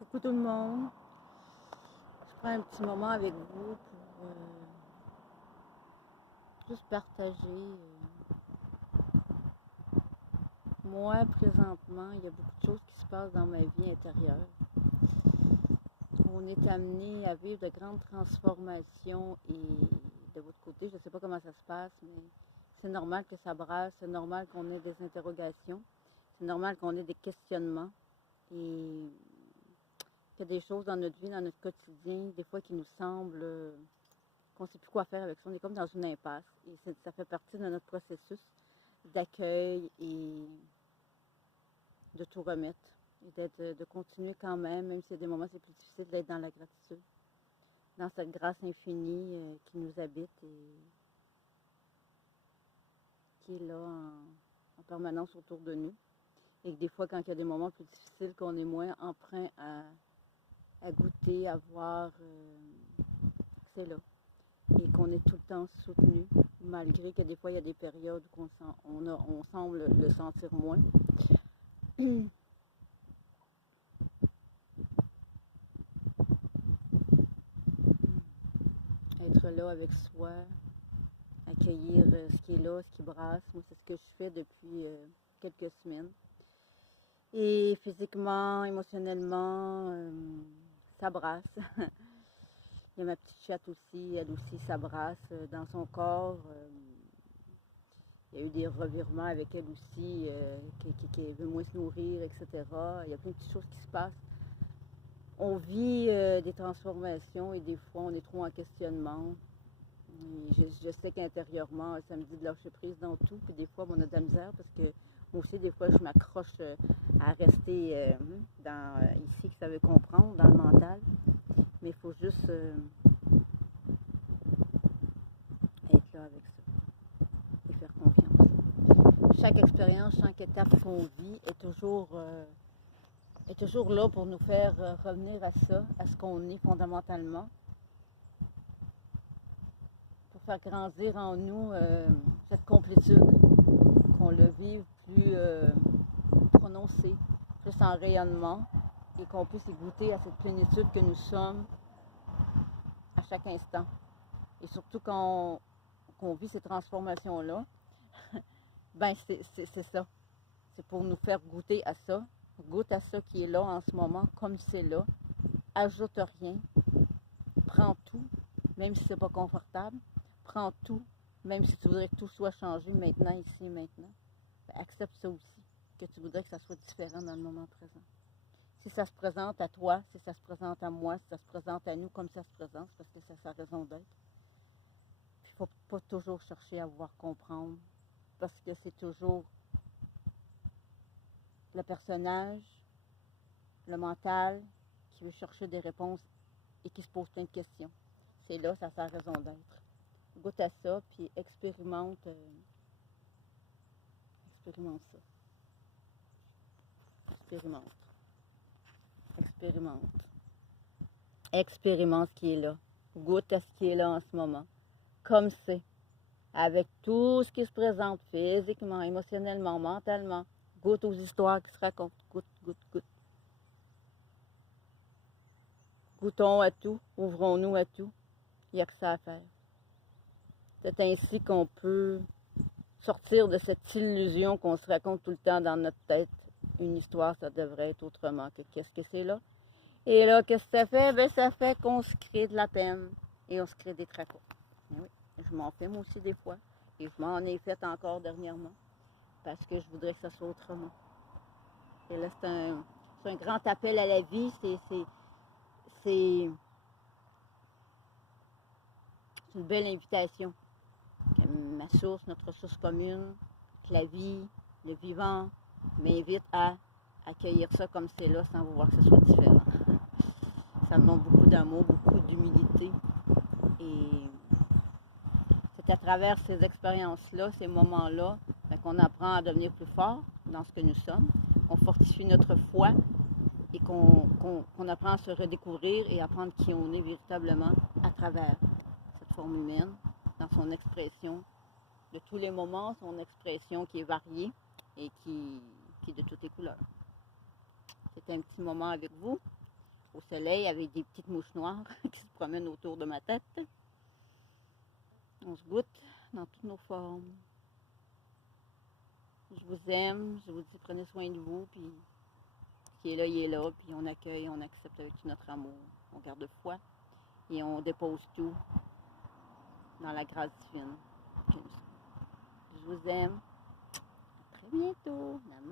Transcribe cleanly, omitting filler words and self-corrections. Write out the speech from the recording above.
Coucou tout le monde, je prends un petit moment avec vous pour juste partager. Moi, présentement, il y a beaucoup de choses qui se passent dans ma vie intérieure. On est amené à vivre de grandes transformations et de votre côté, je ne sais pas comment ça se passe, mais c'est normal que ça brasse, c'est normal qu'on ait des interrogations, c'est normal qu'on ait des questionnements et qu'il y a des choses dans notre vie, dans notre quotidien, des fois qui nous semblent qu'on ne sait plus quoi faire avec ça. On est comme dans une impasse. Et ça fait partie de notre processus d'accueil et de tout remettre. Et de continuer quand même si des moments c'est plus difficile, d'être dans la gratitude, dans cette grâce infinie qui nous habite et qui est là en permanence autour de nous. Et que des fois, quand il y a des moments plus difficiles, qu'on est moins emprunt à goûter, à voir que c'est là. Et qu'on est tout le temps soutenu, malgré que des fois, il y a des périodes où on semble le sentir moins. Être là avec soi, accueillir ce qui est là, ce qui brasse. Moi, c'est ce que je fais depuis quelques semaines. Et physiquement, émotionnellement, ça brasse. Il y a ma petite chatte aussi, elle aussi, ça brasse dans son corps. Il y a eu des revirements avec elle aussi, qui veut moins se nourrir, etc. Il y a plein de petites choses qui se passent. On vit des transformations et des fois, on est trop en questionnement. Je sais qu'intérieurement, ça me dit de lâcher prise dans tout. Puis des fois, on a de la misère parce que moi aussi, des fois, je m'accroche à rester ici, que ça veut comprendre, dans le mental. Mais il faut juste être là avec ça et faire confiance. Chaque expérience, chaque étape qu'on vit est toujours là pour nous faire revenir à ça, à ce qu'on est fondamentalement, pour faire grandir en nous cette complétude, qu'on le vive plus prononcé, plus en rayonnement, et qu'on puisse y goûter à cette plénitude que nous sommes à chaque instant. Et surtout quand on vit ces transformations-là, ben c'est ça. C'est pour nous faire goûter à ça. Goûte à ça qui est là en ce moment, comme c'est là. Ajoute rien. Prends tout, même si c'est pas confortable. Prends tout, même si tu voudrais que tout soit changé maintenant, ici et maintenant. Ben, accepte ça aussi, que tu voudrais que ça soit différent dans le moment présent. Si ça se présente à toi, si ça se présente à moi, si ça se présente à nous comme ça se présente, c'est parce que c'est sa raison d'être. Puis il ne faut pas toujours chercher à vouloir comprendre, parce que c'est toujours le personnage, le mental, qui veut chercher des réponses et qui se pose plein de questions. C'est là, ça a sa raison d'être. Goûte à ça, puis expérimente ça. Expérimente ce qui est là. Goûte à ce qui est là en ce moment. Comme c'est. Avec tout ce qui se présente physiquement, émotionnellement, mentalement. Goûte aux histoires qui se racontent. Goûte. Goûtons à tout. Ouvrons-nous à tout. Il n'y a que ça à faire. C'est ainsi qu'on peut sortir de cette illusion qu'on se raconte tout le temps dans notre tête. Une histoire, ça devrait être autrement que qu'est-ce que c'est là. Et là, qu'est-ce que ça fait? Ben, ça fait qu'on se crée de la peine et on se crée des tracas. Oui, je m'en fais moi aussi des fois. Et je m'en ai fait encore dernièrement. Parce que je voudrais que ça soit autrement. Et là, c'est un grand appel à la vie. C'est une belle invitation. Ma source, notre source commune, que la vie, le vivant, m'invite à accueillir ça comme c'est là sans vouloir que ce soit différent. Ça me demande beaucoup d'amour, beaucoup d'humilité. Et c'est à travers ces expériences-là, ces moments-là, qu'on apprend à devenir plus fort dans ce que nous sommes. On fortifie notre foi et qu'on apprend à se redécouvrir et à apprendre qui on est véritablement à travers cette forme humaine, dans son expression de tous les moments, son expression qui est variée et qui est de toutes les couleurs. C'était un petit moment avec vous. au soleil avec des petites mouches noires qui se promènent autour de ma tête. On se goûte dans toutes nos formes. Je vous aime, je vous dis prenez soin de vous, puis qui est là, il est là, puis on accueille, on accepte avec tout notre amour. On garde foi et on dépose tout dans la grâce divine. Je vous aime. À très bientôt. Namaste.